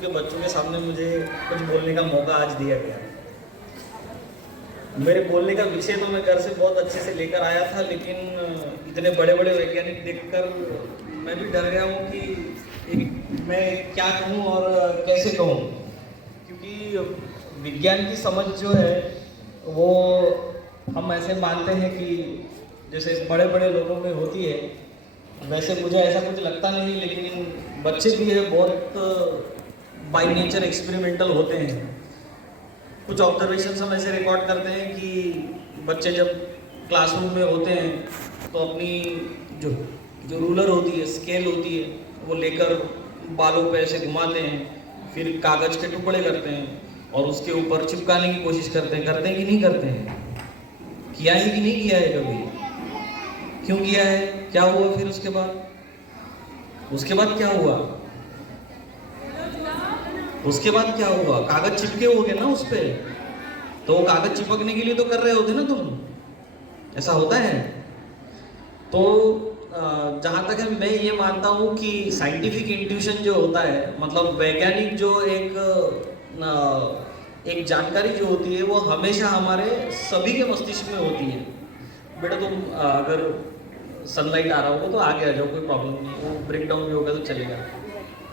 के बच्चों के सामने मुझे कुछ बोलने का मौका आज दिया गया। मेरे बोलने का विषय तो मैं घर से बहुत अच्छे से लेकर आया था, लेकिन इतने बड़े बड़े वैज्ञानिक देखकर मैं भी डर गया हूँ कि मैं क्या कहूँ और कैसे कहूँ, क्योंकि विज्ञान की समझ जो है वो हम ऐसे मानते हैं कि जैसे बड़े बड़े लोगों में होती है, वैसे मुझे ऐसा कुछ लगता नहीं, लेकिन बच्चे भी है बहुत बाय नेचर एक्सपेरिमेंटल होते हैं। कुछ ऑब्जर्वेशन हम ऐसे रिकॉर्ड करते हैं कि बच्चे जब क्लासरूम में होते हैं तो अपनी जो जो रूलर होती है, स्केल होती है, वो लेकर बालों पे ऐसे घुमाते हैं, फिर कागज के टुकड़े करते हैं और उसके ऊपर चिपकाने की कोशिश करते हैं कि नहीं करते हैं? किया है कि नहीं किया है कभी? क्यों किया है? क्या हुआ फिर उसके बाद क्या हुआ? उसके बाद क्या हुआ? कागज चिपके होगे ना उस पे, तो वो कागज चिपकने के लिए तो कर रहे होते ना तुम, ऐसा होता है। तो जहाँ तक है मैं ये मानता हूँ कि साइंटिफिक इंट्यूशन जो होता है, मतलब वैज्ञानिक जो एक जानकारी जो होती है वो हमेशा हमारे सभी के मस्तिष्क में होती है। बेटा तुम अगर सनलाइट आ रहा होगा तो आगे आ जाओ, कोई प्रॉब्लम नहीं, वो ब्रेक डाउन भी होगा तो चलेगा,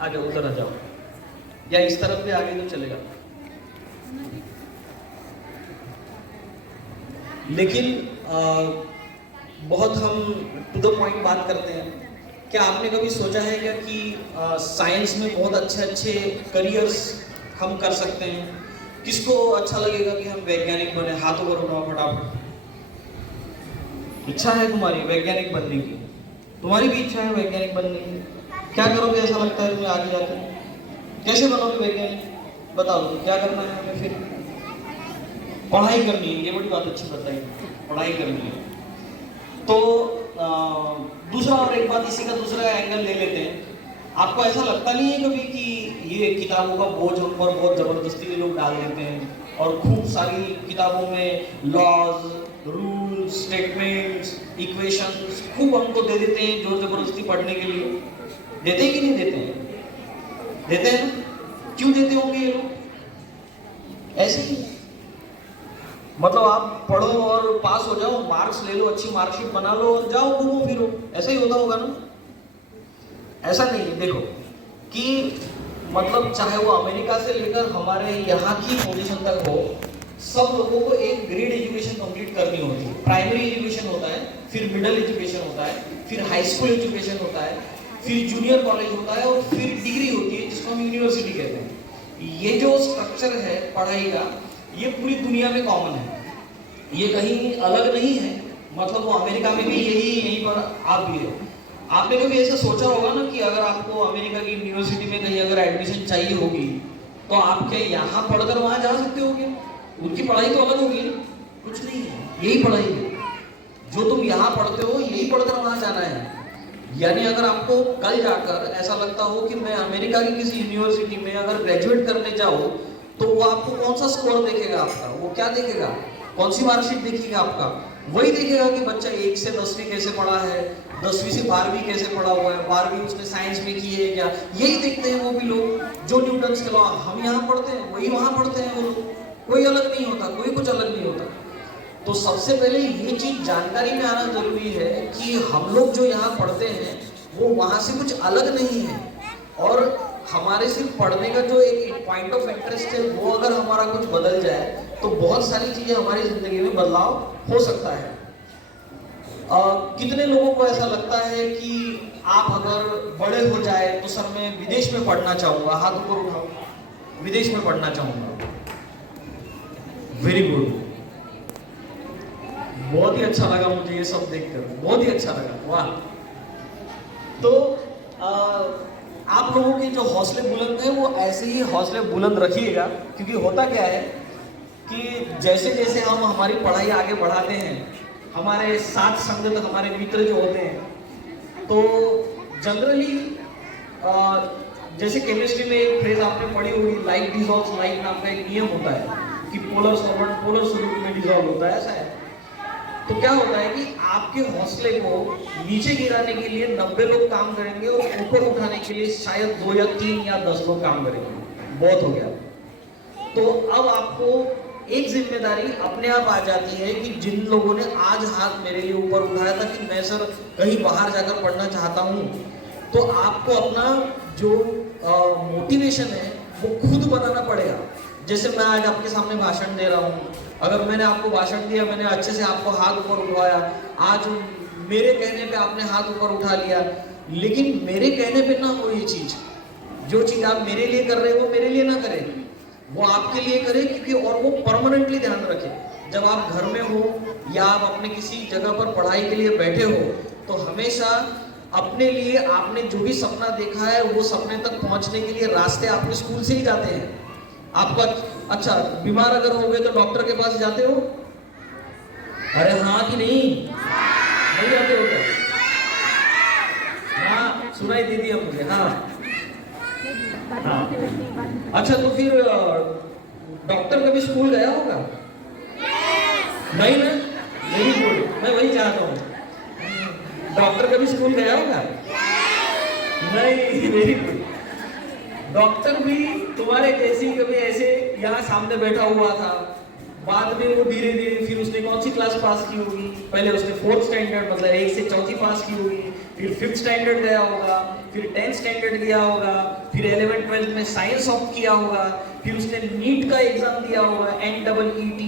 आ जाओ, उधर आ जाओ, या इस तरफ भी आगे तो चलेगा। लेकिन बहुत हम टू द पॉइंट बात करते हैं। क्या आपने कभी सोचा है क्या कि साइंस में बहुत अच्छे अच्छे करियर्स हम कर सकते हैं? किसको अच्छा लगेगा कि हम वैज्ञानिक बने? हाथों पर उठाओ फटाफट। इच्छा है तुम्हारी वैज्ञानिक बनने की? तुम्हारी भी इच्छा है वैज्ञानिक बनने की? क्या करोगे ऐसा लगता है तुम्हें आगे जाकर? कैसे बनोगे वैज्ञानिक? बताओ क्या करना है हमें फिर? पढ़ाई करनी है, ये बड़ी बात अच्छी बताई, पढ़ाई करनी है। तो दूसरा और एक बात, इसी का दूसरा एंगल ले लेते हैं। आपको ऐसा लगता नहीं है कभी कि ये किताबों का बोझ हम पर बहुत जबरदस्ती लोग डाल देते हैं और खूब सारी किताबों में लॉज, रूल्स, स्टेटमेंट्स, इक्वेशंस खूब हमको दे देते हैं जोर जबरदस्ती पढ़ने के लिए? देते हैं कि नहीं देते हैं? देते हैं ना? क्यों देते होंगे ये लोग? ऐसे ही, मतलब आप पढ़ो और पास हो जाओ, मार्क्स ले लो, अच्छी मार्कशीट बना लो और जाओ घूमो फिरो, ऐसा ही होता होगा ना? ऐसा नहीं है। देखो कि मतलब चाहे वो अमेरिका से लेकर हमारे यहाँ की पोजीशन तक हो, सब लोगों को एक ग्रेड एजुकेशन कंप्लीट करनी होती है। प्राइमरी एजुकेशन होता है, फिर मिडिल एजुकेशन होता है, फिर हाई स्कूल एजुकेशन होता है, फिर जूनियर कॉलेज होता है और फिर डिग्री होती है जिसको हम यूनिवर्सिटी कहते हैं। ये जो स्ट्रक्चर है पढ़ाई का, ये पूरी दुनिया में कॉमन है, ये कहीं अलग नहीं है। मतलब वो अमेरिका में भी यहीं पर आप भी हो। आपने कभी ऐसा सोचा होगा ना कि अगर आपको अमेरिका की यूनिवर्सिटी में कहीं अगर एडमिशन चाहिए होगी तो आप क्या यहाँ पढ़कर वहाँ जा सकते होगे? उनकी पढ़ाई तो अलग होगी ना? कुछ नहीं है, यही पढ़ाई है जो तुम यहाँ पढ़ते हो, यही पढ़कर वहाँ जाना है। यानी अगर आपको कल जाकर ऐसा लगता हो कि मैं अमेरिका की किसी यूनिवर्सिटी में अगर ग्रेजुएट करने जाऊँ, तो वो आपको कौन सा स्कोर देखेगा आपका? वो क्या देखेगा? कौन सी मार्कशीट देखेगा आपका? वही देखेगा कि बच्चा 1 से 10वीं कैसे पढ़ा है, 10वीं से 12वीं कैसे पढ़ा हुआ है, 12वीं उसने साइंस में की है क्या, यही देखते हैं वो भी लोग। जो न्यूटन्स के लॉ हम यहाँ पढ़ते हैं वही वहाँ पढ़ते हैं वो लोग, कोई अलग नहीं होता, कोई कुछ अलग नहीं होता। तो सबसे पहले ये चीज जानकारी में आना जरूरी है कि हम लोग जो यहाँ पढ़ते हैं वो वहाँ से कुछ अलग नहीं है, और हमारे सिर्फ पढ़ने का जो एक पॉइंट ऑफ इंटरेस्ट है वो अगर हमारा कुछ बदल जाए तो बहुत सारी चीजें हमारी जिंदगी में बदलाव हो सकता है। कितने लोगों को ऐसा लगता है कि आप अगर बड़े हो जाए तो सर मैं विदेश में पढ़ना चाहूंगा? हाथ ऊपर उठाओ। विदेश में पढ़ना चाहूंगा। वेरी गुड, बहुत ही अच्छा लगा मुझे ये सब देखकर, बहुत ही अच्छा लगा, वाह। तो आप लोगों के जो हौसले बुलंद हैं वो ऐसे ही हौसले बुलंद रखिएगा, क्योंकि होता क्या है कि जैसे जैसे हम हमारी पढ़ाई आगे बढ़ाते हैं, हमारे साथ संगत हमारे मित्र जो होते हैं, तो जनरली जैसे केमिस्ट्री में एक फ्रेज आपने पढ़ी होगी, लाइक डिसॉल्व्स लाइक नाम का एक नियम होता है कि पोलर सॉल्वेंट पोलर सॉल्यूट में डिसॉल्व होता है, ऐसा है। तो क्या होता है कि आपके हौसले को नीचे गिराने के लिए 90 लोग काम करेंगे और ऊपर उठाने के लिए शायद 2 या 3 या 10 लोग काम करेंगे। बहुत हो गया। तो अब आपको एक जिम्मेदारी अपने आप आ जाती है कि जिन लोगों ने आज हाथ मेरे लिए ऊपर उठाया था कि मैं सर कहीं बाहर जाकर पढ़ना चाहता हूँ, तो आपको अपना जो मोटिवेशन है वो खुद बनाना पड़ेगा। जैसे मैं आज आपके सामने भाषण दे रहा हूँ, अगर मैंने आपको भाषण दिया, मैंने अच्छे से आपको हाथ ऊपर उठाया, आज मेरे कहने पे आपने हाथ ऊपर उठा लिया, लेकिन मेरे कहने पे ना हो ये चीज, जो चीज आप मेरे लिए कर रहे हो वो मेरे लिए ना करें, वो आपके लिए करे, क्योंकि और वो परमानेंटली ध्यान रखे। जब आप घर में हो या आप अपने किसी जगह पर पढ़ाई के लिए बैठे हो, तो हमेशा अपने लिए आपने जो भी सपना देखा है वो सपने तक पहुंचने के लिए रास्ते आपके स्कूल से ही जाते हैं। आपका अच्छा बीमार अगर हो गए तो डॉक्टर के पास जाते हो? अरे हाँ कि नहीं? नहीं जाते हो क्या? हाँ, सुनाई दे दिया मुझे। हाँ हाँ, अच्छा तो फिर डॉक्टर कभी स्कूल गया होगा? नहीं ना? वेरी गुड, मैं वही चाहता हूँ। डॉक्टर कभी स्कूल गया होगा? नहीं, वेरी गुड। डॉक्टर भी तुम्हारे जैसी कभी ऐसे यहाँ सामने बैठा हुआ था, बाद में वो धीरे धीरे फिर उसने कौन सी क्लास पास की होगी, पहले उसने 4th स्टैंडर्ड मतलब 1 से 4th पास की होगी, फिर 5th स्टैंडर्ड गया होगा, फिर 10th स्टैंडर्ड गया होगा, फिर 11th 12th में साइंस ऑप्ट किया होगा, फिर उसने नीट का एग्जाम दिया होगा, NEET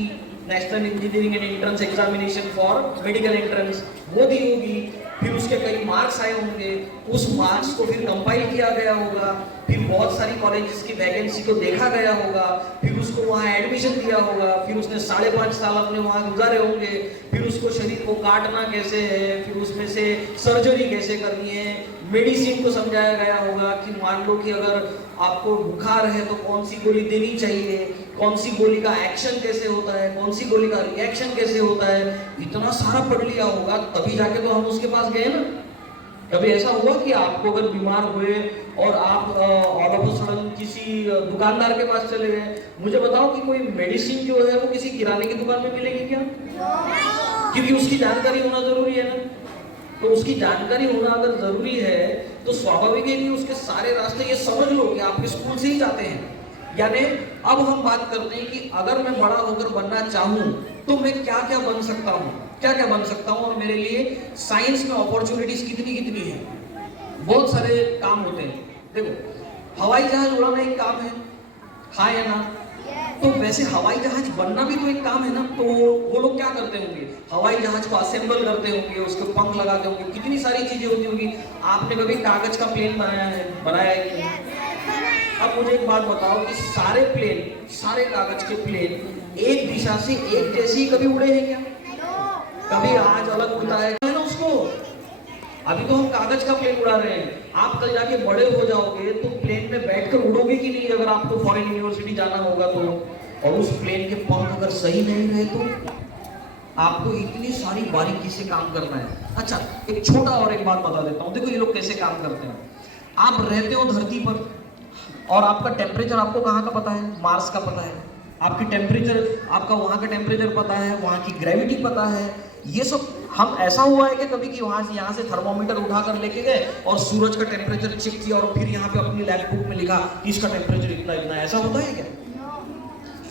national engineering and entrance examination for medical entrance, वो दी होगी, फिर उसके कई मार्क्स आए होंगे, उस मार्क्स को फिर कंपाइल किया गया होगा, फिर बहुत सारी कॉलेजेस की वैकेंसी को देखा गया होगा, फिर उसको वहाँ एडमिशन दिया होगा, फिर उसने 5.5 साल अपने वहाँ गुजारे होंगे, फिर उसको शरीर को काटना कैसे है, फिर उसमें से सर्जरी कैसे करनी है, मेडिसिन को समझाया गया होगा कि मान लो कि अगर आपको बुखार है तो कौन सी गोली देनी चाहिए, कौन सी गोली का एक्शन कैसे होता है, कौन सी गोली का रिएक्शन कैसे होता है, इतना सारा पढ़ लिया होगा तभी जाके तो हम उसके पास गए ना। कभी ऐसा हुआ कि आपको अगर बीमार हुए और आप ऑल ऑफ अ सडन किसी दुकानदार के पास चले गए? मुझे बताओ कि कोई मेडिसिन जो है वो किसी किराने की दुकान में मिलेगी क्या? क्योंकि उसकी जानकारी होना जरूरी है ना। तो उसकी जानकारी होना अगर जरूरी है तो स्वाभाविक है कि उसके सारे रास्ते ये समझ लो कि आपके स्कूल से ही जाते हैं। यानी अब हम बात करते हैं कि अगर मैं बड़ा होकर बनना चाहूँ तो मैं क्या क्या बन सकता हूँ, क्या क्या बन सकता हूँ, और मेरे लिए साइंस में अपॉर्चुनिटीज कितनी कितनी है। बहुत सारे काम होते हैं। देखो, हवाई जहाज उड़ाना एक काम है, हाँ या ना? तो वैसे हवाई जहाज बनना भी तो एक काम है ना। तो वो लोग क्या करते होंगे? हवाई जहाज को असेंबल करते होंगे, उसके पंख लगाते होंगे, कितनी सारी चीजें होती होंगी। आपने कभी कागज का प्लेन बनाया है कि? अब मुझे एक बात बताओ कि सारे प्लेन, सारे कागज के प्लेन एक दिशा से एक जैसी कभी उड़े हैं क्या? कभी आज अलग उड़ता है ना उसको। अभी तो हम कागज का प्लेन उड़ा रहे हैं। आप कल जाके बड़े हो जाओगे तो प्लेन में बैठकर उड़ोगे कि नहीं? अगर आपको फॉरेन यूनिवर्सिटी जाना होगा तो, और उस प्लेन के पंख अगर सही नहीं रहे तो आपको इतनी सारी बारीकी से काम करना है। अच्छा, एक छोटा और एक बात बता देता हूँ। देखो ये लोग कैसे काम करते हैं। आप रहते हो धरती पर और आपका टेम्परेचर आपको कहाँ का पता है? मार्स का पता है। आपकी टेम्परेचर, आपका वहाँ का टेम्परेचर पता है, वहाँ की ग्रेविटी पता है। ये सब हम ऐसा हुआ है कि कभी कि वहाँ से यहाँ से थर्मोमीटर उठा कर लेके गए और सूरज का टेम्परेचर चेक किया और फिर यहाँ पे अपनी लैब बुक में लिखा कि इसका टेम्परेचर इतना इतना, ऐसा होता है क्या?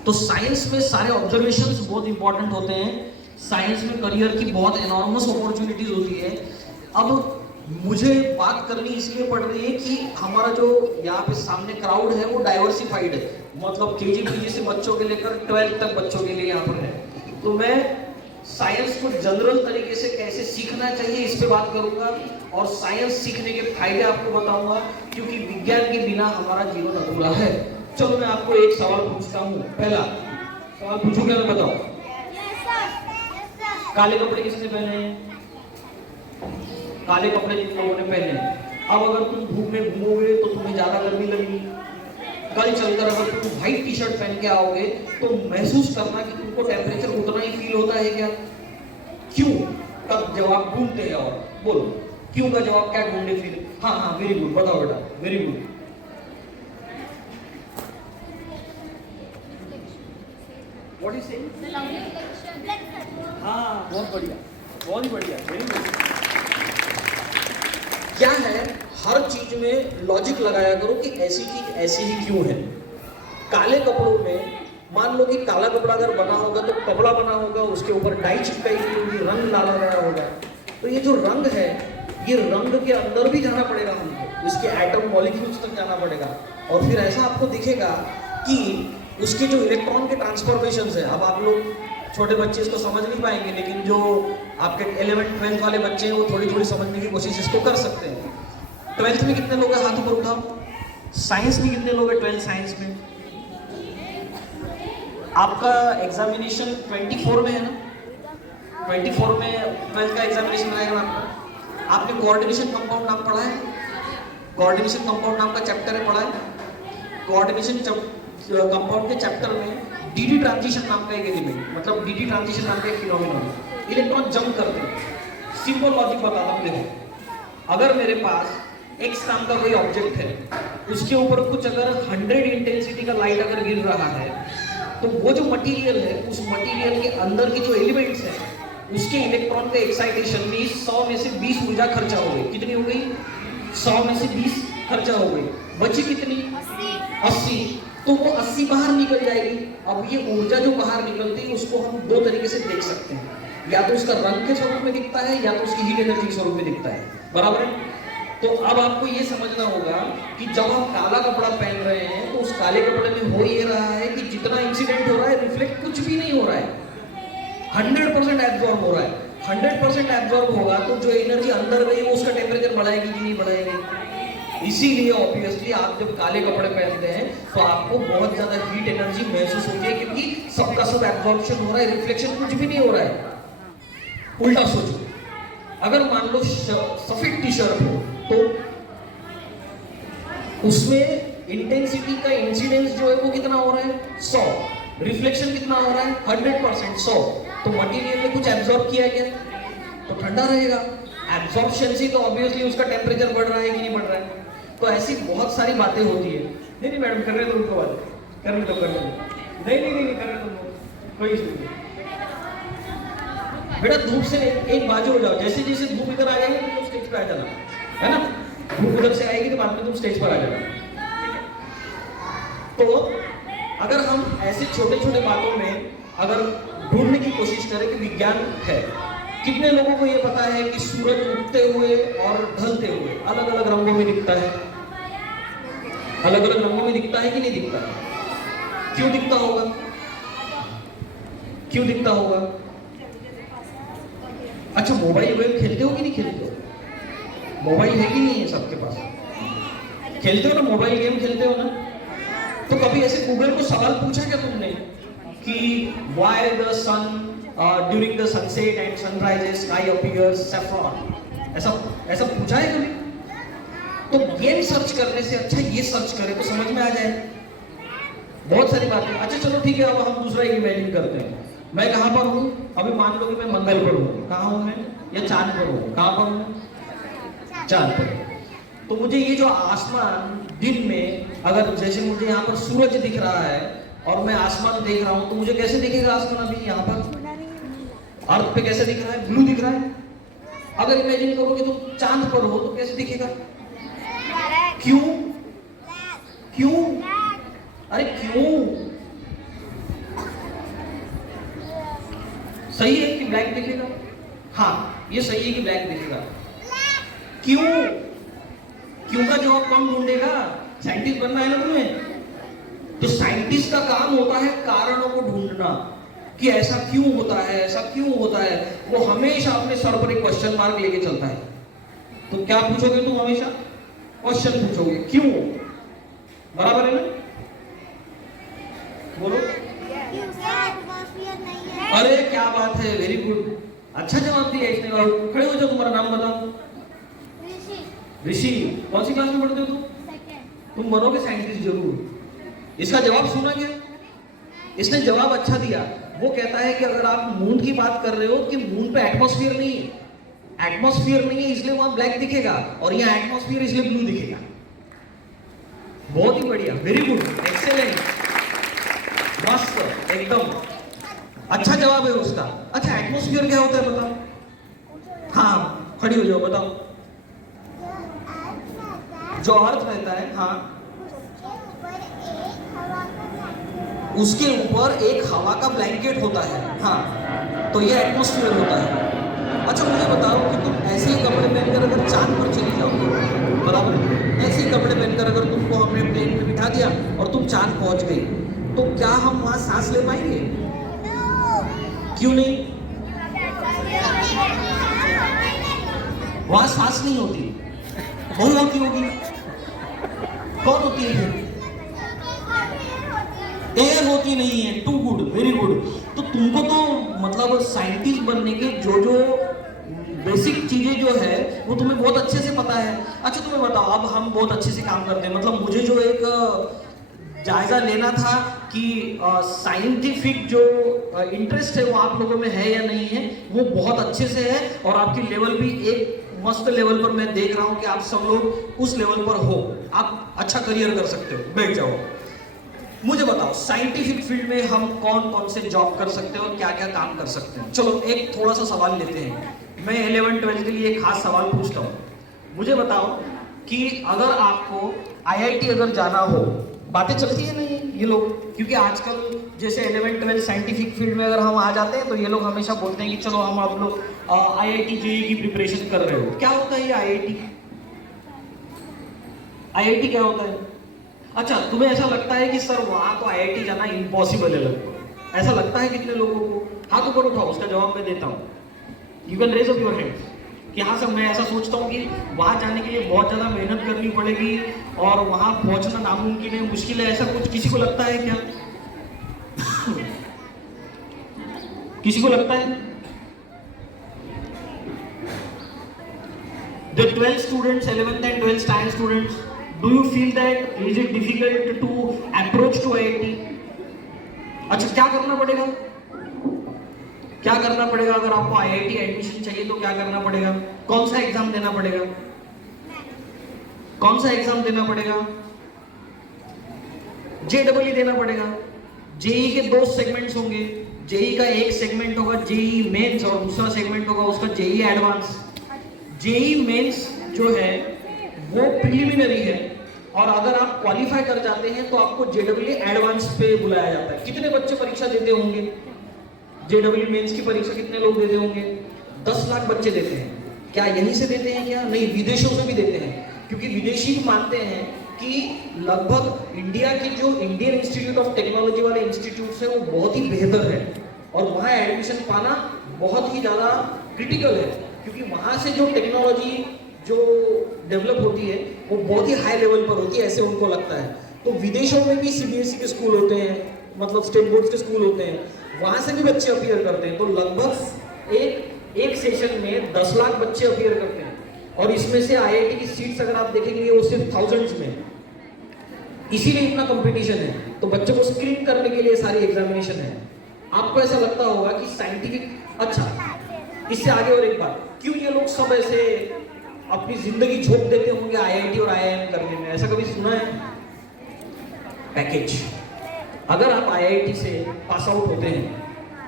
तो साइंस में सारे ऑब्जर्वेशंस बहुत इंपॉर्टेंट होते हैं। साइंस में करियर की बहुत एनॉर्मस अपॉर्चुनिटीज होती है। अब मुझे बात करनी इसलिए पड़ रही है कि हमारा जो यहाँ पे सामने क्राउड है वो डाइवर्सिफाइड है। मतलब KG से बच्चों के लेकर 12th तक बच्चों के लिए यहाँ पर है। तो मैं साइंस को जनरल तरीके से कैसे सीखना चाहिए इस पे बात करूंगा, और साइंस सीखने के फायदे आपको बताऊंगा, क्योंकि विज्ञान के बिना हमारा जीवन अधूरा है। चलो मैं आपको एक सवाल पूछता हूँ। पहला सवाल पूछूं क्या? मैं बताओ, काले कपड़े किसने पहने हैं? काले कपड़े जिन लोगों ने पहने हैं। अब अगर तुम धूप में घूमोगे तो तुम्हें ज्यादा गर्मी लगेगी। कल चलकर अगर तुम व्हाइट टी-शर्ट पहन के आओगे तो महसूस करना कि तुमको टेम्परेचर उतना ही फील होता है क्या? क्यों? तब जवाब ढूंढते हैं। और बोलो क्यों का जवाब क्या ढूंढे फिर? हाँ हाँ, वेरी गुड, बताओ बेटा, very good. What is saying? हाँ, बहुत बढ़िया, बहुत ही बढ़िया, वेरी गुड। क्या है, हर चीज में लॉजिक लगाया करो कि ऐसी चीज ऐसी ही क्यों है। काले कपड़ों में मान लो कि काला कपड़ा अगर बना होगा तो कपड़ा बना होगा, उसके ऊपर डाई चिपकाई हुई होगी, रंग डाला गया होगा। तो ये जो रंग है, ये रंग के अंदर भी जाना पड़ेगा हमको, इसके एटम मॉलिक्यूल्स तक जाना पड़ेगा, और फिर ऐसा आपको दिखेगा कि उसके जो इलेक्ट्रॉन के ट्रांसफॉर्मेशन है, अब आप लोग छोटे बच्चे इसको समझ नहीं पाएंगे, लेकिन जो आपके 11th-12th वाले बच्चे हैं वो थोड़ी थोड़ी समझने की कोशिश इसको कर सकते हैं। 12th में कितने लोग हैं, हाथ ऊपर उठाओ। साइंस में कितने लोग हैं, 12th साइंस में? आपका एग्जामिनेशन 24 में है ना? 24 में 12th का एग्जामिनेशन रहेगा आपका। आपने कोऑर्डिनेशन कंपाउंड नाम पढ़ा है? कोऑर्डिनेशन कंपाउंड नाम का चैप्टर है, पढ़ा है? कोऑर्डिनेशन कंपाउंड के चैप्टर में डीडी ट्रांजिशन नाम का एक एलिमेंट, मतलब डीडी ट्रांजिशन नाम का एक फिनोमेनन है, इलेक्ट्रॉन जंप करते हैं। सिंपल लॉजिक बताता हूँ, देखो, अगर मेरे पास एक्स नाम का कोई ऑब्जेक्ट है, उसके ऊपर कुछ अगर 100 इंटेंसिटी का लाइट अगर गिर रहा है, तो वो जो मटेरियल है, उस मटेरियल के अंदर के जो एलिमेंट्स हैं, उसके इलेक्ट्रॉन के एक्साइटेशन में 100 में से 20 ऊर्जा खर्चा हो गई। कितनी हो गई? 100 में से 20 खर्चा हो गई, बची कितनी? 80। तो वो 80 बाहर निकल जाएगी। अब ये ऊर्जा जो बाहर निकलती है उसको हम दो तरीके से देख सकते हैं, या तो उसका रंग के स्वरूप में दिखता है, या तो उसकी हीट एनर्जी के स्वरूप में दिखता है, बराबर है? तो अब आपको ये समझना होगा कि जब हम काला कपड़ा पहन रहे हैं तो उस काले कपड़े में हो ये रहा है कि जितना इंसिडेंट हो रहा है, रिफ्लेक्ट कुछ भी नहीं हो रहा है, 100% एब्जॉर्ब हो रहा है। 100% एब्जॉर्ब होगा तो जो एनर्जी अंदर गई वो उसका टेम्परेचर बढ़ाएगी कि नहीं बढ़ाएगी? इसीलिए ऑब्वियसली आप जब काले कपड़े पहनते हैं तो आपको बहुत ज्यादा हीट एनर्जी महसूस होती है, क्योंकि सबका सब एब्जॉर्प्शन हो रहा है, रिफ्लेक्शन कुछ भी नहीं हो रहा है। उल्टा सोचो, अगर मान लो सफेद टी शर्ट हो तो उसमें इंटेंसिटी का इंसिडेंस जो है वो कितना हो रहा है? 100। रिफ्लेक्शन कितना हो रहा है? 100%, 100। तो मटेरियल ने कुछ एब्जॉर्ब किया क्या? तो ठंडा रहेगा। एब्जॉर्प्शन से तो ऑब्वियसली उसका टेम्परेचर बढ़ रहा है कि नहीं बढ़ रहा है? तो ऐसी बहुत सारी बातें होती है। नहीं नहीं मैडम, कर रहे तो उनको बात करने दो, करने दो। नहीं नहीं नहीं करने दो, कोई इशू नहीं। बेटा धूप से एक बाजू हो जाओ, जैसे जैसे धूप इधर आ जाएगी तो तुम स्टेज पे आ जाना, है ना? धूप उधर से आएगी तो बाद में तुम स्टेज पर आ जाना। तो अगर हम ऐसे छोटे छोटे बातों में अगर ढूंढने की कोशिश करें कि विज्ञान है, कितने लोगों को ये पता है कि सूरज उगते हुए और ढलते हुए अलग अलग रंगों में दिखता है? अलग अलग रंगों में दिखता है कि नहीं दिखता है? क्यों दिखता होगा? क्यों दिखता होगा? अच्छा, मोबाइल गेम खेलते हो कि नहीं खेलते हो? मोबाइल है कि नहीं है सबके पास? खेलते हो ना, मोबाइल गेम खेलते हो ना? तो कभी ऐसे गूगल को सवाल पूछा क्या तुमने कि why the sun during the sunset and sunrises sky appears saffron? ऐसा पूछा है कभी? तो गेम सर्च करने से अच्छा ये सर्च करें तो समझ में आ जाए बहुत सारी बातें। अच्छा चलो ठीक है, अब हम दूसरा इमेजिन करते हैं। मैं कहाँ पर हूँ? अभी मान लो कि मैं मंगल पर हूँ। कहाँ हूँ मैं? या चांद पर हूँ? कहाँ पर हूँ? चांद पर। तो मुझे ये जो आसमान दिन में, अगर जैसे मुझे यहाँ पर सूरज दिख रहा है और मैं आसमान देख रहा हूँ, तो मुझे कैसे दिखेगा आसमान? अभी यहाँ पर अर्थ पे कैसे दिख रहा है? ब्लू दिख रहा है। अगर इमेजिन करोगे तो चांद पर हो तो कैसे दिखेगा? क्यों? क्यों? अरे क्यों? सही है कि ब्लैक दिखेगा? हाँ, ये सही है कि ब्लैक दिखेगा। क्यों? क्यों का जवाब कौन ढूंढेगा? साइंटिस्ट बनना है ना तुम्हें? तो साइंटिस्ट का काम होता है कारणों को ढूंढना, कि ऐसा क्यों होता है, ऐसा क्यों होता है। वो हमेशा अपने सर पर एक क्वेश्चन मार्क लेके चलता है। तो क्या पूछोगे तुम? हमेशा क्वेश्चन पूछोगे, क्यों? बराबर है ना? बोलो। अरे क्या बात है, वेरी गुड, अच्छा जवाब दिया इसने। खड़े हो जाओ, तुम्हारा नाम बताओ। ऋषि। कौन सी क्लास में पढ़ते हो तुम? तुम बनोगे साइंटिस्ट जरूर। इसका जवाब सुना क्या? इसने जवाब अच्छा दिया। वो कहता है कि अगर आप मून की बात कर रहे हो कि मून पे एटमॉस्फेयर नहीं है, एटमॉस्फेयर नहीं है इसलिए वहां ब्लैक दिखेगा, और यहाँ एटमॉस्फेयर इसलिए ब्लू दिखेगा। बहुत ही बढ़िया, वेरी गुड, एक्सेलेंट, मस्त, एकदम अच्छा जवाब है उसका। अच्छा, एटमॉस्फेयर क्या होता है बताओ? हाँ, खड़ी हो जाओ, बताओ। जो अर्थ रहता है, हाँ, उसके ऊपर एक हवा का ब्लैंकेट होता है, हाँ, तो ये एटमॉस्फेयर होता है। अच्छा मुझे बताओ कि तुम ऐसे ही कपड़े पहनकर अगर चांद पर चली जाओ, बराबर, ऐसे ही कपड़े पहनकर अगर तुमको हमने प्लेन में बिठा दिया और तुम चांद पहुंच गई, तो क्या हम वहां सांस ले पाएंगे? क्यों नहीं? वहां सांस नहीं होती, कौन होती होगी? कौन होती है फिर? एयर होती नहीं है। Too good, very good. तो तुमको तो मतलब साइंटिस्ट बनने के जो जो बेसिक चीजें जो है वो तुम्हें बहुत अच्छे से पता है। अच्छा तुम्हें बताओ, अब हम बहुत अच्छे से काम करते हैं, मतलब मुझे जो एक जायजा लेना था कि साइंटिफिक जो इंटरेस्ट है वो आप लोगों में है या नहीं है, वो बहुत अच्छे से है और आपकी लेवल भी एक मस्त लेवल पर मैं देख रहा हूं कि आप सब लोग उस लेवल पर हो, आप अच्छा करियर कर सकते हो। बैठ जाओ, मुझे बताओ साइंटिफिक फील्ड में हम कौन कौन से जॉब कर सकते हैं और क्या क्या काम कर सकते हैं। चलो एक थोड़ा सा सवाल लेते हैं, मैं 11-12 के लिए एक खास सवाल पूछता हूँ। मुझे बताओ कि अगर आपको IIT अगर जाना हो, बातें चलती है नहीं ये लोग, क्योंकि आजकल जैसे 11-12 साइंटिफिक फील्ड में अगर हम आ जाते हैं तो ये लोग हमेशा बोलते हैं कि चलो हम आप लोग IIT JEE की प्रिपरेशन कर रहे हो। क्या होता है ये IIT क्या होता है? अच्छा तुम्हें ऐसा लगता है कि सर वहां तो IIT जाना इम्पॉसिबल है लगभग, ऐसा लगता है कितने लोगों को? हाथ ऊपर उठाओ, उसका जवाब मैं देता हूँ। You can raise up your hands कि हाँ सर मैं ऐसा सोचता हूँ कि वहां जाने के लिए बहुत ज़्यादा मेहनत करनी पड़ेगी और वहां पहुंचना नामुमकिन है, मुश्किल है, ऐसा कुछ किसी को लगता है क्या? किसी को लगता है? The 12 students, 11th and 12th standard students, do you feel that is it difficult to approach to IIT? अच्छा क्या करना पड़ेगा? क्या करना पड़ेगा अगर आपको IIT एडमिशन चाहिए तो क्या करना पड़ेगा? कौन सा एग्जाम देना पड़ेगा? कौन सा एग्जाम देना पड़ेगा? JEE देना पड़ेगा। JEE के दो सेगमेंट्स होंगे, JEE का एक सेगमेंट होगा JEE मेंस और दूसरा सेगमेंट होगा उसका JEE एडवांस। JEE मेंस जो है वो प्रिलिमिनरी है और अगर आप क्वालिफाई कर जाते हैं तो आपको JEE एडवांस पे बुलाया जाता है। कितने बच्चे परीक्षा देते होंगे? JEE मेंस की परीक्षा कितने लोग देते होंगे? 10 लाख बच्चे देते हैं। क्या यहीं से देते हैं क्या? नहीं, विदेशों से भी देते हैं, क्योंकि विदेशी भी मानते हैं कि लगभग इंडिया की जो इंडियन इंस्टीट्यूट ऑफ टेक्नोलॉजी वाले इंस्टीट्यूट है वो बहुत ही बेहतर है और वहाँ एडमिशन पाना बहुत ही ज़्यादा क्रिटिकल है, क्योंकि वहाँ से जो टेक्नोलॉजी जो डेवलप होती है वो बहुत ही हाई लेवल पर होती है, ऐसे उनको लगता है। तो विदेशों में भी CBSE के स्कूल होते हैं, मतलब स्टेट बोर्ड के स्कूल होते हैं, वहाँ से भी बच्चे अपीयर करते हैं। तो लगभग एक सेशन में 10 लाख बच्चे अपीयर करते हैं और इसमें से IIT की सीट्स अगर आप देखेंगे वो सिर्फ थाउजेंड्स में, इसीलिए इतना कंपटीशन है। तो बच्चों को स्क्रीन करने के लिए सारी एग्जामिनेशन है। आपको ऐसा लगता होगा कि साइंटिफिक, अच्छा इससे आगे और एक बात, क्यों ये लोग सब ऐसे अपनी जिंदगी झोंक देते होंगे IIT और IIM करने में? ऐसा कभी सुना है? पैकेज, अगर आप IIT से पास आउट होते हैं,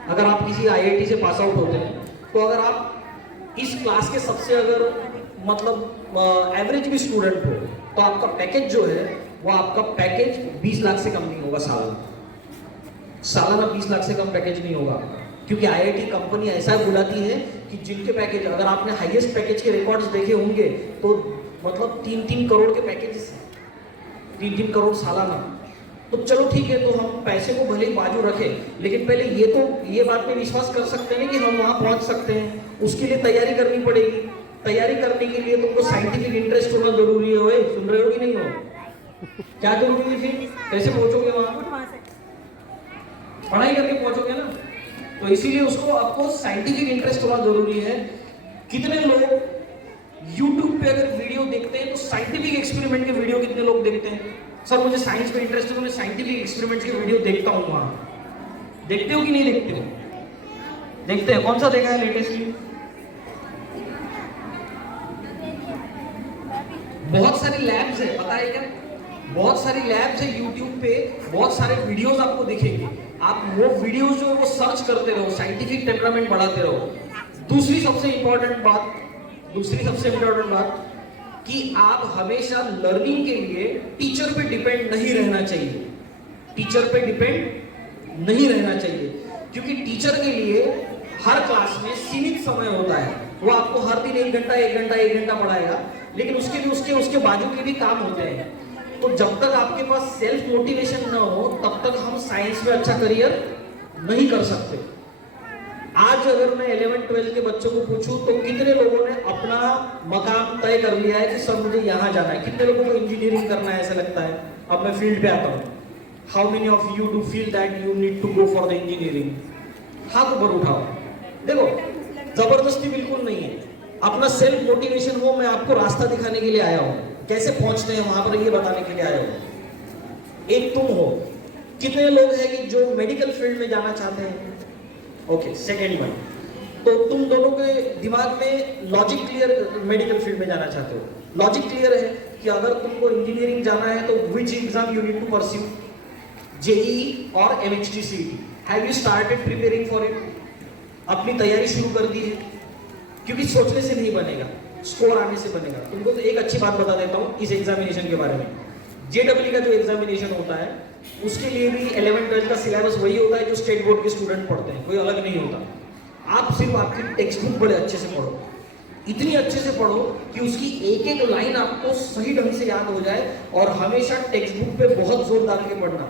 अगर आप किसी IIT से पास आउट होते हैं, तो अगर आप इस क्लास के सबसे अगर मतलब एवरेज भी स्टूडेंट हो तो आपका पैकेज जो है वो आपका पैकेज 20 लाख से कम नहीं होगा सालाना 20 लाख से कम पैकेज नहीं होगा, क्योंकि IIT कंपनी ऐसा बुलाती है कि जिनके पैकेज, अगर आपने हाईएस्ट पैकेज के रिकॉर्ड्स देखे होंगे तो मतलब 3-3 करोड़ के पैकेजेस, 3-3 करोड़ सालाना। तो चलो ठीक है, तो हम पैसे को भले ही बाजू रखें, लेकिन पहले ये बात पे विश्वास कर सकते हैं कि हम वहाँ पहुँच सकते हैं, उसके लिए तैयारी करनी पड़ेगी। तैयारी करने के लिए तुमको साइंटिफिक इंटरेस्ट होना जरूरी है। सुन रहे हो कि नहीं हो? क्या जरूरी है? फिर कैसे पहुंचोगे वहां? पढ़ाई करके पहुंचोगे ना, तो इसीलिए उसको आपको साइंटिफिक इंटरेस्ट होना जरूरी है। कितने लोग YouTube पे अगर वीडियो देखते हैं तो साइंटिफिक एक्सपेरिमेंट के वीडियो कितने लोग देखते हैं? सर मुझे साइंस में इंटरेस्ट है तो मैं साइंटिफिक एक्सपेरिमेंट के वीडियो देखता हूँ। वहां देखते हो कि नहीं देखते हो? देखते हैं। कौन सा देखा है लेटेस्टली? बहुत सारी लैब्स है, पता है क्या? बहुत सारी लैब्स है YouTube पे, बहुत सारे वीडियोस आपको दिखेंगे। आप वो वीडियोस जो वो सर्च करते रहो, साइंटिफिक टेम्परामेंट बढ़ाते रहो। दूसरी सबसे इंपॉर्टेंट बात कि आप हमेशा लर्निंग के लिए टीचर पे डिपेंड नहीं रहना चाहिए। टीचर पे डिपेंड नहीं रहना चाहिए, क्योंकि टीचर के लिए हर क्लास में सीमित समय होता है। वो आपको हर दिन 1 घंटा पढ़ाएगा, लेकिन उसके भी उसके बाजू के भी काम होते हैं। तो जब तक आपके पास सेल्फ मोटिवेशन न हो तब तक हम साइंस में अच्छा करियर नहीं कर सकते। आज अगर मैं 11-12 के बच्चों को पूछूं तो कितने लोगों ने अपना मकाम तय कर लिया है कि सर मुझे यहाँ जाना है? कितने लोगों को इंजीनियरिंग करना है ऐसा लगता है? अब मैं फील्ड पे आता हूँ। How many of you do feel that you need to go for the engineering? हाथ ऊपर उठाओ। देखो, जबरदस्ती बिल्कुल नहीं है, अपना सेल्फ मोटिवेशन हो। मैं आपको रास्ता दिखाने के लिए आया हूँ, कैसे पहुंचते हैं वहां पर ये बताने के लिए आया हूँ। एक तुम हो, कितने लोग हैं कि जो मेडिकल फील्ड में जाना चाहते हैं? Okay, second one. तो तुम दोनों के दिमाग में लॉजिक क्लियर, मेडिकल फील्ड में जाना चाहते हो, लॉजिक क्लियर है कि अगर तुमको इंजीनियरिंग जाना है तो which exam you need to pursue? JEE और MHTCET। Have you started preparing for it? अपनी तैयारी शुरू कर दी है? क्योंकि सोचने से नहीं बनेगा, स्कोर आने से बनेगा। तुमको तो एक अच्छी बात बता देता हूँ इस एग्जामिनेशन के बारे में। JEE का जो एग्जामिनेशन होता है उसके लिए भी 11-12 का सिलेबस वही होता है जो स्टेट बोर्ड के स्टूडेंट पढ़ते हैं, कोई अलग नहीं होता। आप सिर्फ आपकी टेक्स्ट बुक बड़े अच्छे से पढ़ो, इतनी अच्छे से पढ़ो कि उसकी एक एक लाइन आपको सही ढंग से याद हो जाए, और हमेशा टेक्स्ट बुक पे बहुत जोर डाल के पढ़ना।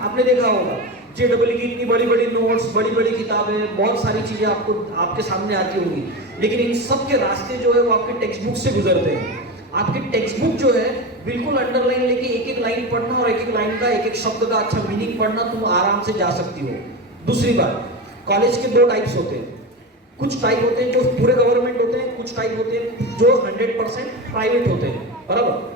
आपने देखा होगा JEE की इतनी बड़ी बड़ी नोट्स, बड़ी बड़ी किताबें, बहुत सारी चीजें आपको आपके सामने आती होंगी, लेकिन इन सब के रास्ते जो है वो आपके टेक्स्ट बुक से गुजरते हैं। आपकी टेक्स्ट बुक जो है बिल्कुल अंडरलाइन लेके एक एक लाइन पढ़ना, और एक एक लाइन का एक एक शब्द का अच्छा मीनिंग पढ़ना, तुम आराम से जा सकती हो। दूसरी बात, कॉलेज के 2 टाइप्स होते हैं। कुछ टाइप होते हैं जो पूरे गवर्नमेंट होते हैं, कुछ टाइप होते हैं जो 100% प्राइवेट होते हैं, बराबर।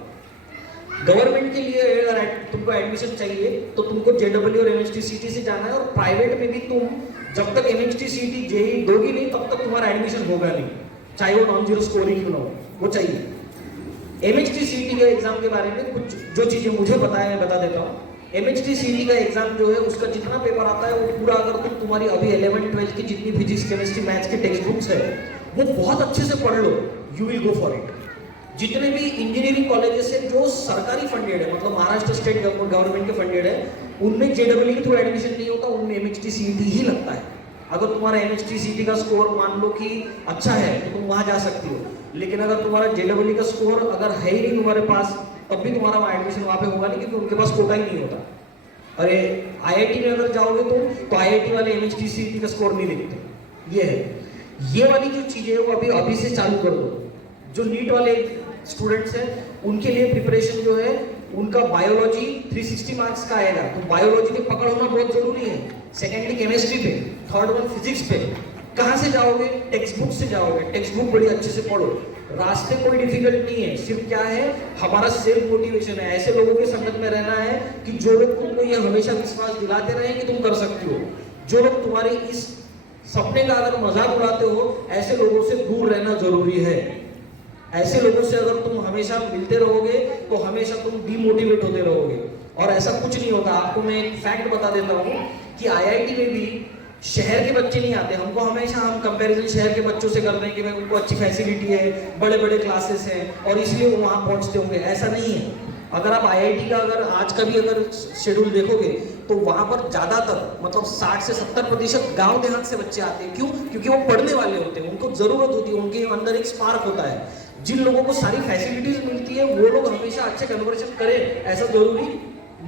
गवर्नमेंट के लिए अगर तुमको एडमिशन चाहिए तो तुमको JEE और MHTCET से जाना है, और प्राइवेट में भी तुम जब तक MHTCET JEE दोगी नहीं तब तक तुम्हारा एडमिशन होगा नहीं, चाहे वो नॉन जीरो स्कोरिंग क्यों ना हो, वो चाहिए। MHTCET के एग्जाम के बारे में कुछ जो चीजें मुझे पता है मैं बता देता हूँ। MHTCET का एग्जाम जो है उसका जितना पेपर आता है वो पूरा, अगर तुम तुम्हारी अभी 11-12 की जितनी फिजिक्स, केमिस्ट्री, मैथ्स की टेक्स्ट बुक्स है वो बहुत अच्छे से पढ़ लो, you will go for it. जितने भी इंजीनियरिंग कॉलेजेस है जो सरकारी फंडेड है, मतलब महाराष्ट्र स्टेट गवर्नमेंट के फंडेड है, उनमें JEE के थ्रू एडमिशन नहीं होता, उनमें MHTCET ही लगता है। अगर तुम्हारा MHTCET का स्कोर मान लो कि अच्छा है तो तुम वहां जा सकती हो, लेकिन अगर तुम्हारा JEE का स्कोर अगर है ही नहीं तुम्हारे पास, तब भी तुम्हारा वहाँ एडमिशन वहाँ पे होगा नहीं, क्योंकि उनके पास कोटा ही नहीं होता। अरे IIT में अगर जाओगे तो IIT वाले MHTCET का स्कोर नहीं देखते। ये है, ये वाली जो चीजें है वो अभी से चालू कर दो। जो नीट वाले स्टूडेंट्स हैं उनके लिए प्रिपरेशन जो है, उनका बायोलॉजी 360 मार्क्स का आएगा, तो बायोलॉजी में पकड़ होना बहुत जरूरी है। सेकेंडली केमिस्ट्री पे, थर्ड वन फिजिक्स पे। कहाँ से जाओगे? टेक्स्ट बुक से जाओगे। टेक्स्ट बुक बड़ी अच्छे से पढ़ो, रास्ते कोई डिफिकल्ट नहीं है, सिर्फ क्या है हमारा सेल्फ मोटिवेशन है। ऐसे लोगों के संगत में रहना है कि जो लोग तुमको ये हमेशा विश्वास दिलाते रहे कि तुम कर सकती हो। जो लोग तुम्हारे इस सपने का अगर मजाक उड़ाते हो, ऐसे लोगों से दूर रहना जरूरी है। ऐसे लोगों से अगर तुम हमेशा मिलते रहोगे तो हमेशा तुम डिमोटिवेट होते रहोगे, और ऐसा कुछ नहीं होता। आपको मैं एक फैक्ट बता देता हूँ कि IIT में भी शहर के बच्चे नहीं आते। हमको हमेशा हम कंपैरिजन शहर के बच्चों से करते हैं कि भाई उनको अच्छी फैसिलिटी है, बड़े बड़े क्लासेस हैं और इसलिए वो वहाँ पहुँचते होंगे। ऐसा नहीं है। अगर आप IIT का अगर आज का भी अगर शेड्यूल देखोगे तो वहाँ पर ज़्यादातर मतलब 60 से 70% गांव देहात से बच्चे आते हैं। क्यों? क्योंकि वो पढ़ने वाले होते हैं, उनको ज़रूरत होती है, उनके अंदर एक स्पार्क होता है। जिन लोगों को सारी फैसिलिटीज मिलती है वो लोग हमेशा अच्छे कन्वर्सेशन करें, ऐसा जरूरी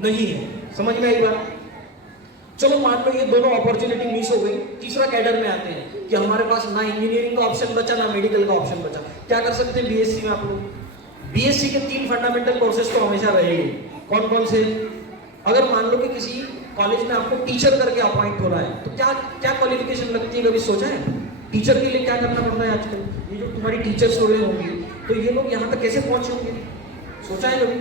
नहीं है। समझ में आई बात? चलो मान लो ये दोनों अपॉर्चुनिटी मिस हो गई, तीसरा कैडर में आते हैं कि हमारे पास ना इंजीनियरिंग का ऑप्शन बचा ना मेडिकल का ऑप्शन बचा। क्या कर सकते हैं? BSc में आप लोग BSc के 3 फंडामेंटल कोर्सेज तो हमेशा रहेंगे। कौन कौन से? अगर मान लो कि किसी कॉलेज में आपको टीचर करके अपॉइंट होना है तो क्या क्या क्वालिफिकेशन लगती है? कभी सोचा है? टीचर के लिए क्या करना पड़ता है आजकल? ये जो तुम्हारी टीचर्स हो रहे होंगे तो ये लोग यहाँ तक कैसे पहुंचे होंगे? सोचा है कभी?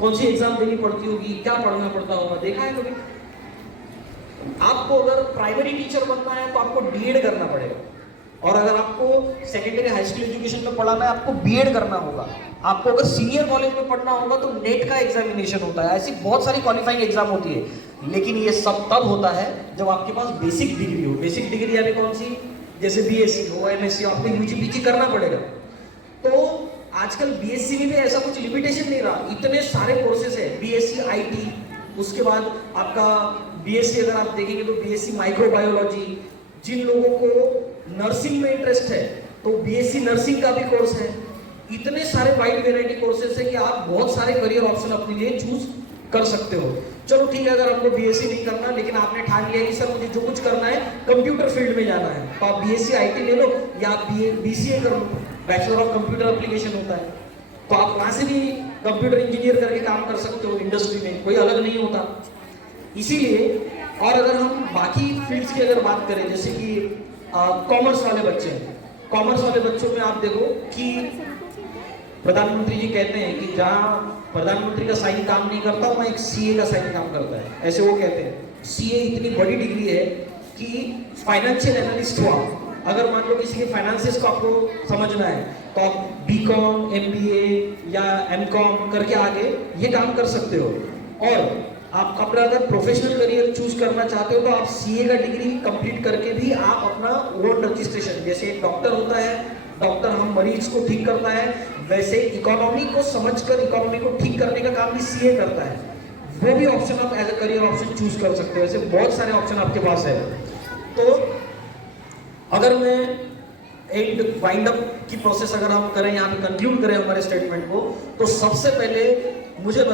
कौन सी एग्जाम देनी पड़ती होगी, क्या पढ़ना पड़ता होगा, देखा है कभी? आपको अगर प्राइमरी टीचर बनना है तो आपको DED करना पड़ेगा, और अगर आपको सेकेंडरी हाई स्कूल एजुकेशन में पढ़ाना है आपको BEd करना होगा। आपको अगर सीनियर कॉलेज में पढ़ना होगा तो नेट का एग्जामिनेशन होता है। ऐसी बहुत सारी क्वालिफाइंग एग्जाम होती है, लेकिन ये सब तब होता है जब आपके पास बेसिक डिग्री हो। बेसिक डिग्री यानी कौन सी? जैसे BSc हो, MSc, आपको UG PG करना पड़ेगा। तो आजकल BSc में भी ऐसा कुछ लिमिटेशन नहीं रहा, इतने सारे कोर्सेज है। BSc IT, उसके बाद आपका बीएससी अगर आप देखेंगे तो बीएससी माइक्रोबायोलॉजी, जिन लोगों को नर्सिंग में इंटरेस्ट है तो बीएससी नर्सिंग का भी कोर्स है। इतने सारे वाइड वेराइटी कोर्सेज है कि आप बहुत सारे करियर ऑप्शन अपने लिए चूज कर सकते हो। चलो ठीक है, अगर आपको बीएससी नहीं करना लेकिन आपने ठान लिया कि सर मुझे जो कुछ करना है कंप्यूटर फील्ड में जाना है, तो आप बीएससी आईटी ले लो या आप बीसीए कर लो, बैचलर ऑफ कंप्यूटर एप्लीकेशन होता है, तो आप वहां से भी कंप्यूटर इंजीनियर करके काम कर सकते हो इंडस्ट्री में, कोई अलग नहीं होता। इसीलिए और अगर हम बाकी फील्ड्स की अगर बात करें, जैसे कि कॉमर्स वाले बच्चे हैं, कॉमर्स वाले बच्चों में आप देखो कि प्रधानमंत्री जी कहते हैं कि जहाँ प्रधानमंत्री का साइन काम नहीं करता वहाँ एक सीए का साइन काम करता है, ऐसे वो कहते हैं। सीए इतनी बड़ी डिग्री है कि फाइनेंशियल एनालिस्ट हुआ, अगर मान लो किसी के फाइनेंसिस को आपको समझना है तो आप बीकॉम, एमबीए या एमकॉम करके आगे ये काम कर सकते हो। और आप अपना अगर प्रोफेशनल करियर चूज करना चाहते हो तो आप सीए का डिग्री कंप्लीट करके भी आप अपना ओन रजिस्ट्रेशन, जैसे एक डॉक्टर होता है, डॉक्टर हम मरीज को ठीक करता है, वैसे इकोनॉमी को समझकर इकोनॉमी को ठीक करने का काम भी सीए करता है। वो भी ऑप्शन आप as a career option choose कर सकते हो। ऐसे बहुत सारे ऑप्शन आपके पास है। तो अगर मैं एंड वाइंड अप की प्रोसेस अगर हम करें, यहाँ पे कंक्लूड करें हमारे स्टेटमेंट को, तो सबसे पहले मुझे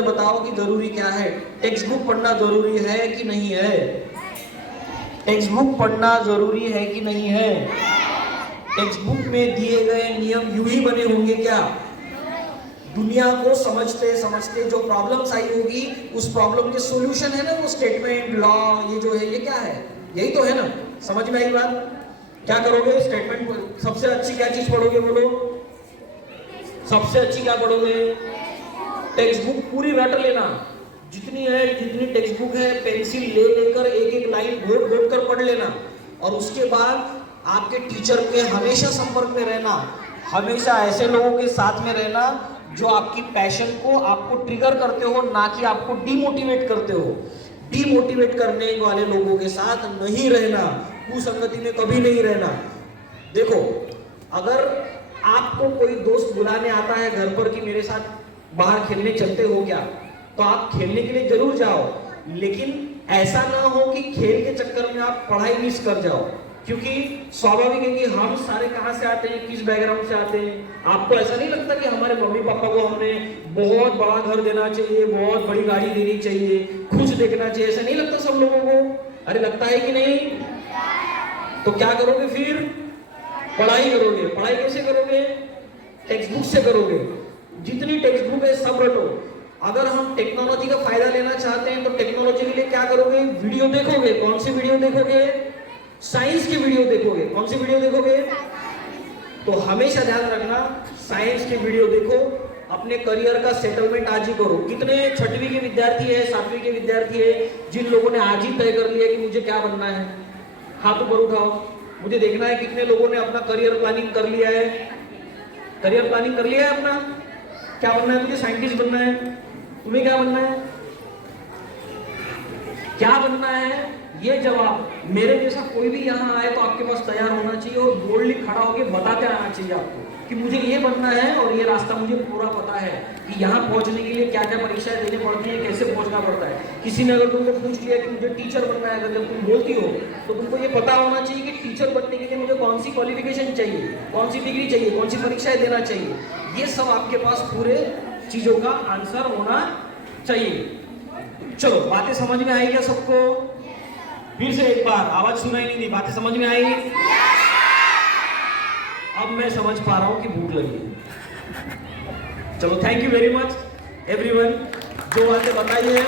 बताओ कि जरूरी क्या है। टेक्स्ट बुक पढ़ना जरूरी है कि नहीं है? टेक्स्ट बुक पढ़ना जरूरी है कि नहीं है? टेक्स्ट बुक में दिए गए नियम यूं ही बने होंगे क्या? दुनिया को समझते समझते जो प्रॉब्लम्स आई होगी उस प्रॉब्लम के सॉल्यूशन है ना, वो स्टेटमेंट, लॉ, ये जो है ये क्या है? यही तो है ना। समझ में आई बात? क्या करोगे? स्टेटमेंट सबसे अच्छी क्या चीज पढ़ोगे? बोलो, सबसे अच्छी क्या पढ़ोगे? टेक्स्ट बुक पूरी रट लेना, जितनी टेक्स्ट बुक है पेंसिल ले लेकर एक एक लाइन घोट घोट कर पढ़ लेना। और उसके बाद आपके टीचर के हमेशा संपर्क में रहना, हमेशा ऐसे लोगों के साथ में रहना जो आपकी पैशन को आपको ट्रिगर करते हो, ना कि आपको डिमोटिवेट करते हो। डिमोटिवेट करने वाले लोगों के साथ नहीं रहना, कुसंगति में कभी नहीं रहना। देखो, अगर आपको कोई दोस्त बुलाने आता है घर पर कि मेरे साथ बाहर खेलने चलते हो क्या, तो आप खेलने के लिए जरूर जाओ, लेकिन ऐसा ना हो कि खेल के चक्कर में आप पढ़ाई मिस कर जाओ। क्योंकि स्वाभाविक है कि हम सारे कहाँ से आते हैं, किस बैकग्राउंड से आते हैं। आपको ऐसा नहीं लगता कि हमारे मम्मी पापा को हमने बहुत बड़ा घर देना चाहिए, बहुत बड़ी गाड़ी देनी चाहिए, खुश देखना चाहिए, ऐसा नहीं लगता सब लोगों को? अरे लगता है कि नहीं? तो क्या करोगे फिर? पढ़ाई करोगे। पढ़ाई कैसे करोगे? टेक्स्ट बुक से करोगे। जितनी टेक्स्ट बुक है सब रटो। अगर हम टेक्नोलॉजी का फायदा लेना चाहते हैं तो टेक्नोलॉजी के लिए क्या करोगे? वीडियो देखोगे। कौन सी वीडियो देखोगे? साइंस की वीडियो देखोगे। कौन सी वीडियो देखोगे? तो हमेशा ध्यान रखना, साइंस की वीडियो देखो, अपने करियर का सेटलमेंट आज ही करो। कितने 6वीं के विद्यार्थी है, 7वीं के विद्यार्थी है जिन लोगों ने आज ही तय कर लिया कि मुझे क्या बनना है? हाथ ऊपर उठाओ, मुझे देखना है कितने लोगों ने अपना करियर प्लानिंग कर लिया है। करियर प्लानिंग कर लिया है अपना? क्या बनना है? मुझे साइंटिस्ट बनना है। तुम्हें क्या बनना है? क्या बनना है? ये जवाब मेरे जैसा कोई भी यहाँ आए तो आपके पास तैयार होना चाहिए और बोल्डली खड़ा होकर बताते आना चाहिए आपको कि मुझे ये बनना है और ये रास्ता मुझे पूरा पता है कि यहाँ पहुँचने के लिए क्या क्या परीक्षाएं देनी पड़ती है, कैसे पहुँचना पड़ता है। किसी ने अगर तुमको पूछ लिया कि मुझे टीचर बनना है, अगर जब तुम बोलती हो तो तुमको ये पता होना चाहिए कि टीचर बनने के लिए मुझे कौन सी क्वालिफिकेशन चाहिए, कौन सी डिग्री चाहिए, कौन सी परीक्षाएं देना चाहिए। ये सब आपके पास पूरे चीजों का आंसर होना चाहिए। चलो, बातें समझ में आई क्या सबको? फिर से एक बार, आवाज सुनाई नहीं दी, बातें समझ में आई? अब मैं समझ पा रहा हूं कि भूख लगी है। चलो, thank you very much everyone, जो बातें बताई है